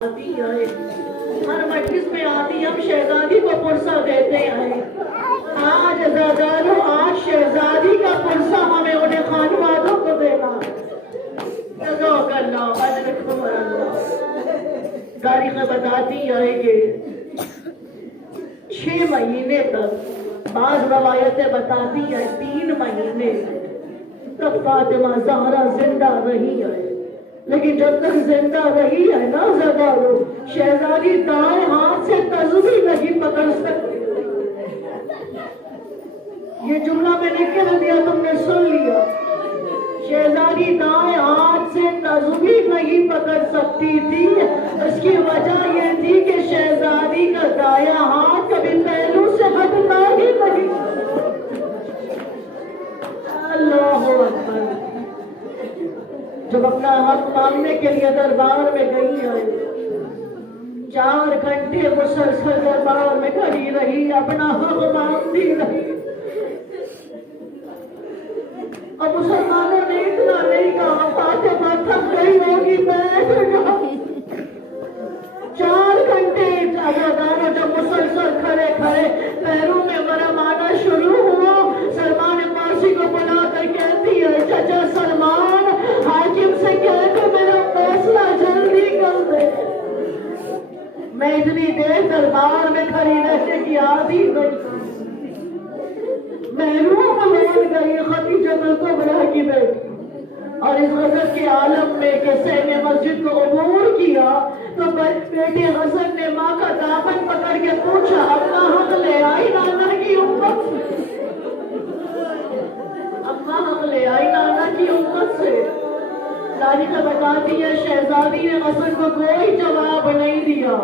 آتی ہے ہر مجلس میں آتی ہم شہزادی کو پرسہ دیتے ہیں. آج عزادارو آج شہزادی کا پرسہ ہمیں انہیں خانوادوں کو دینا. جزاک اللہ اجرکم اللہ. تاریخ بتاتی ہے کہ 6 مہینے تک، بعض روایتیں بتاتی ہیں 3 مہینے تک فاطمہ زہرا زندہ رہی ہے. لیکن جب تک زندہ رہی ہے نا زدارو، شہزادی دائیں ہاتھ سے تسبیح نہیں پکڑ سکتی. یہ جملہ میں نے کہہ دیا، تم نے سن لیا. شہزادی دائیں ہاتھ سے تسبیح نہیں پکڑ سکتی تھی. اس کی وجہ یہ تھی کہ شہزادی کا دائیں ہاتھ کبھی پہلو سے ہٹنا ہی نہیں. اللہ اکبر. جب اپنا حق مانگنے کے لیے دربار میں گئی ہے، 4 گھنٹے مسلسل دربار میں کھڑی رہی، اپنا حق مانگتی رہی. اور مسلمانوں نے اتنا نہیں کہا فاطمہ تھک گئی ہوگی بیٹھ جاؤ. 4 گھنٹے عزادارو جب مسلسل کھڑے پیروں میں ورم آنا شروع ہوا، سلمان فارسی کو بلا کر کہتی ہے چچا سلمان، حاکم سے کہہ کہ میرا فیصلہ جلدی کر دے. میں اتنی دیر دربار میں کھڑی رہنے کی عادی نہیں. محروم ہو گئی خدیجہ الکبریٰ کی بیٹی. اور اس غضب کے عالم میں کہ سین مسجد کو عبور کیا تو بیٹے حسن نے ماں کا دامن پکڑ کے پوچھا اپنا حق لے آئی نانا کی امت سے؟ اپنا حق لے آئی نانا کی امت سے؟ تاریخ بتاتی ہے شہزادی نے حسن کو کوئی جواب نہیں دیا.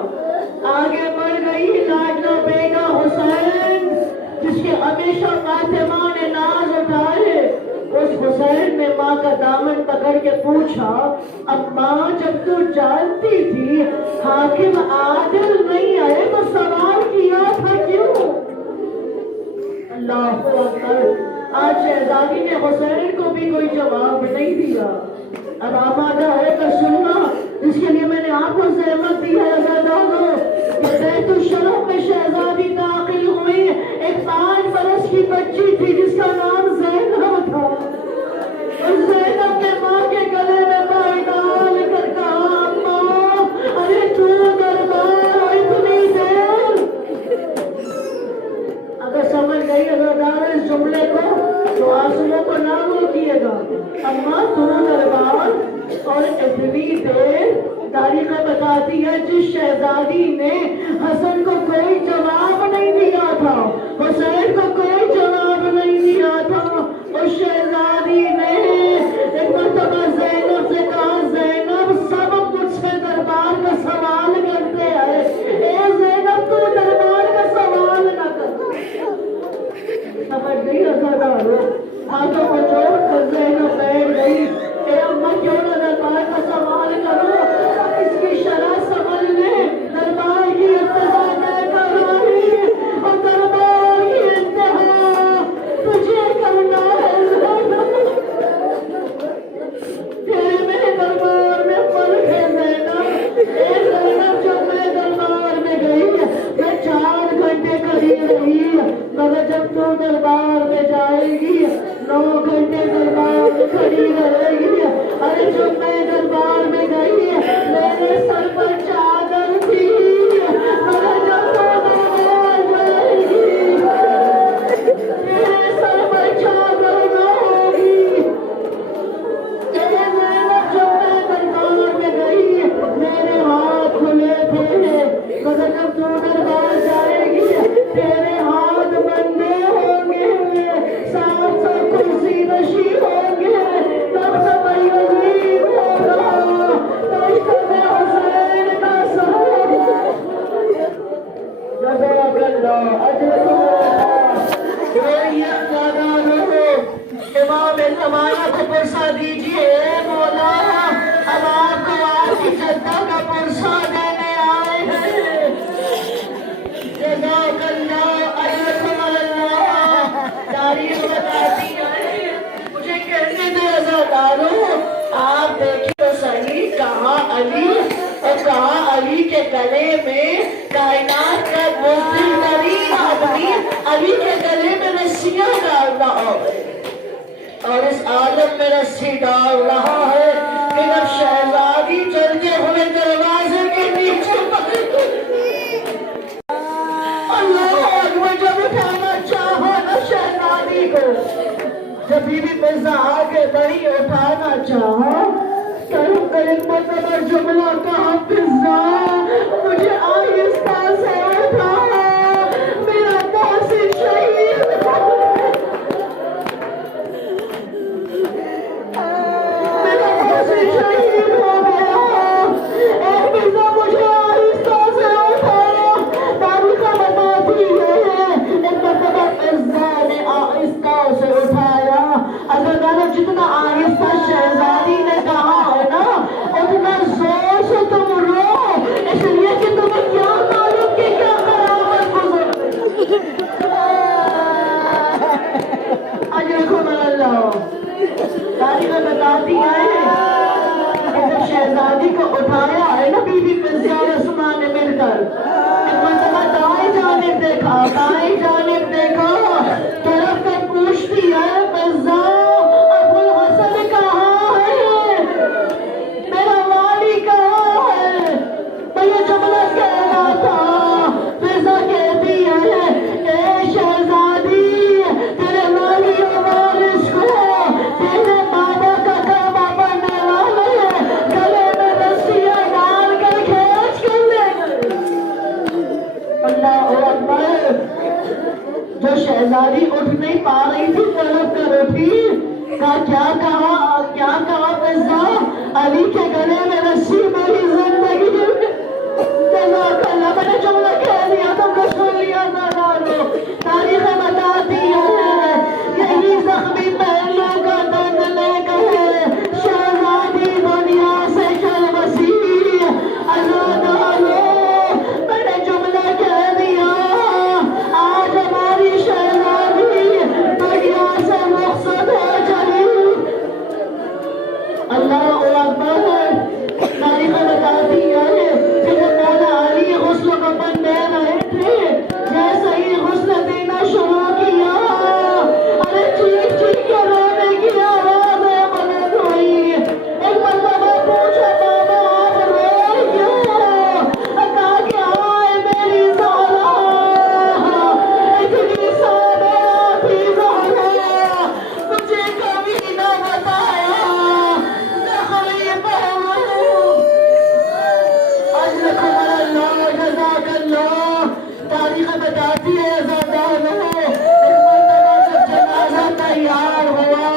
آگے بڑھ گئی لاڈلا بیگا حسین، جس کے ہمیشہ فاطمہ نے ناز اٹھائے. اس حسین نے ماں کا دامن پکڑ کے پوچھا اماں، جب تو جانتی تھی حاکم عادل نہیں آئے تو سوال کیا تھا کیوں؟ اللہ اکبر. آج شہزادی نے حسین کو بھی کوئی جواب نہیں دیا. اب آمادہ ہے تو سننا، اس کے لیے میں نے آپ کو زحمت دی ہے عزادارو. بیت الشرف میں شہزادی داخل ہوئی. ایک 5 برس کی بچی تھی جس کا نام زینب تھا. اور زینب نے ماں کے گلے میں پائی ڈال کر کہا ماں، ارے تو دربار اتنی دیر. اگر سمجھ گئی عزادارو اس جملے کو تو آنسوؤں کو نہ روکیے گا. اماں تو دربار اور اتنی دیر. تاریخ بتاتی ہے جس شہزادی نے حسن کو کوئی جواب نہیں دیا تھا، حسین کو کوئی جواب نہیں دیا تھا، اس شہزادی نے ایک مرتبہ زینب سے کہا زینب سب مجھ سے دربار کا سوال کرتے ہیں، اے زینب تو دربار کا سوال نہ کر. سمجھ گئی عزادارو؟ ہاتھوں کو جوڑ کر زینب بیٹھ گئی. اے اماں کیوں نہ دربار کا سوال کرو؟ اس کی شرح سمجھ لیں. دربار کی ابتدا طے کر رہی اور دربار کی انتہا تجھے کرنا ہے زینب. تیرے میرے دربار میں فرق ہے زینب. اے زینب جب میں دربار میں گئی میں 4 گھنٹے کھڑی رہی، مگر جب تو دربار میں جائے گی 9 گھنٹے دربار میں کھڑی رہے گی. ارے جب میں دربار میں گئی میرے سر پر چادر تھی، مگر جب تو دربار جائے گی میرے سر پر چادر نہ ہوگی. جب میں دربار میں گئی میرے ہاتھ کھلے تھے، مگر جب تو دربار جائے گی تیرے ہاتھ بندے ہوں گے، 700 کرسی نشین ہوں گے. تب تب عظیم ہوگا تشتم حسین کا سر. جزاک اللہ اجرکم اللہ. یہ عزادارو امام زمانہ کو پرسہ دیجیے. مولا اب آپ کو آپ کی جدہ کا پرسہ دینے آئے ہیں. جزاک اللہ اجرکم اللہ. تاریخ بتاتی ہے، مجھے کہنے دے عزادارو، آپ دیکھیں تو صحیح کہاں علی اور کہاں علی کے گلے میں کائنات کا بزدل ترین آدمی علی کے گلے میں رسیاں ڈال رہا ہے اور اس عالم میں رسی ڈال رہا ہے کہ جب شہزادی چلتے ہوئے دروازے کے نیچے اللہ اکبر جب اٹھانا چاہو نا شہزادی کو جب بی بی مرزا آگے بڑی اٹھانا چاہو کروں کر ایک مرتبہ جملہ کہا مرزا مجھے آہستہ سے اٹھا میرا محسن شہید شہید ہو گیا اور مرزا مجھے آہستہ سے اٹھا تاریخ بتاتی ہے ایک مرتبہ مرزا نے آہستہ سے اٹھایا اگر میں نے جتنا آہستہ شہزادی نے کہا ہے نا اتنا زور سے تم رو اس لیے کہ تمہیں کیا معلوم کہ کیا قیامت گزر اجرکم اللہ تاریخ بتاتی ہے کہ جب شہزادی کو اٹھایا ہے نا بی بی مرزا اور عثمان نے مل کر ایک مرتبہ دائیں جانب دیکھا بائیں جانب دیکھا طرف کر پوچھتی ہے مرزا ابو الحسن کہاں ہے میرا والی کہاں ہے میں یہ جملہ کہنا تھا مرزا کہتی ہے اے شہزادی تیرے والی اور وارث کو تیرے بابا کا کلمہ پڑھنے والے گلے میں رسیاں ڈال کر کھینچ کر لے گئے اللہ اکبر جو شہزادی اٹھ نہیں پا رہی تھی طرف کر اٹھی کیا کہا مرزا علی کے گلے میں رسی میری زندگی جزاک اللہ میں نے جملہ کہہ دیا تم نے سن لیا زنانو تاریخ بتاتی ہے یہی زخمی پہلو کا درد لے گئے شہزادی دنیا سے چل بسی ازادانو میں نے جملہ کہہ دیا آج ہماری شہزادی دنیا سے رخصت ہو چلی اللہ اکبر تاریخ بتاتی ہے کہ جب مولا علی غسل کفن دے رہے تھے جیسے ہی غسل دینا شروع کیا ارے چیخ چیخ کے رونے کی آوازیں بلند ہوئی ایک مرتبہ پوچھا بابا آپ روئے کیوں کہا کہ آئے میری زہرا اتنی سادہ تھی زہرا مجھے کبھی نہ بتایا زخمی پہلو اجرکم اللہ جزاک اللہ تاریخ بتاتی ہے زادانو ایک مرتبہ جب جنازہ تیار ہوا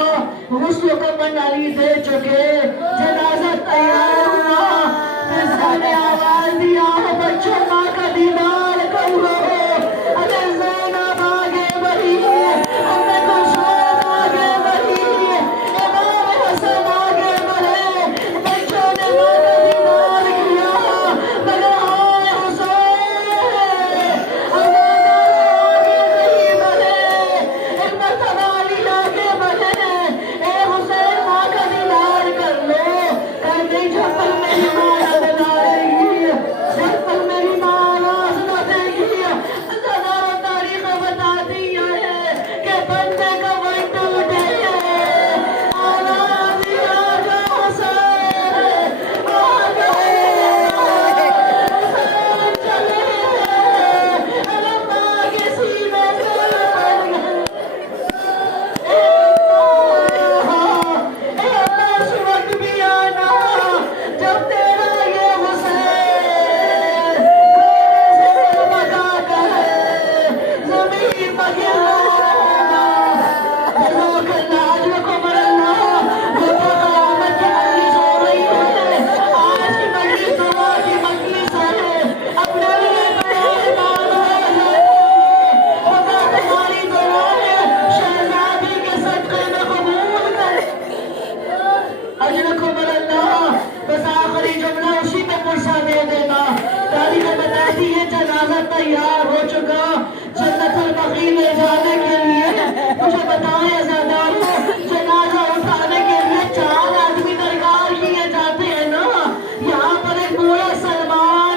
غسل کفن علی دے چکے جنازہ تیار ہوا مرزا نے آواز دیا بچوں ماں کا دیدار کر لو ارے زینب آگے بڑھی ام کلثوم آگے بڑھی امام حسن آگے بڑھے بچوں نے ماں کا دیدار کیا مگر ہائے حسین آگے نہیں بڑھے ایک مرتبہ علی آگے بڑھے اے حسین ماں کا دیدار کر لو کر گئی جب تک میری ماں نہ بلائے گی جب تک میری ماں آواز نہ دے گی زنانو تاریخ بتاتی ہے کہ بندے کا من ٹوٹے آواز دیا جا حسین حسین چلے ارے ماں کے سینے سے بڑھ گئے اس وقت بھی آنا جب تیرا یہ حسین گھوڑے سے بتا کر زمین پر گرانا جزاک اللہ اجرکم اللہ وہ تو قیامت کی مجلس ہو رہی ہے آج کی مجلس دعا کی مجلس ہے اپنے لیے بڑے خدا تمہاری دعائیں شہزادی کے صدقے میں قبول کرے اجرکم اللہ بس آخری جملہ اسی پہ پرسہ دے دینا تاریخ بتاتی ہے جنازہ تیار ہو چکا جنت البقیع لے جانے کے لیے مجھے بتائیں زادانو جنازہ اٹھانے کے لیے 4 آدمی درکار کیے جاتے ہیں نا یہاں پر ایک بوڑھا سلمان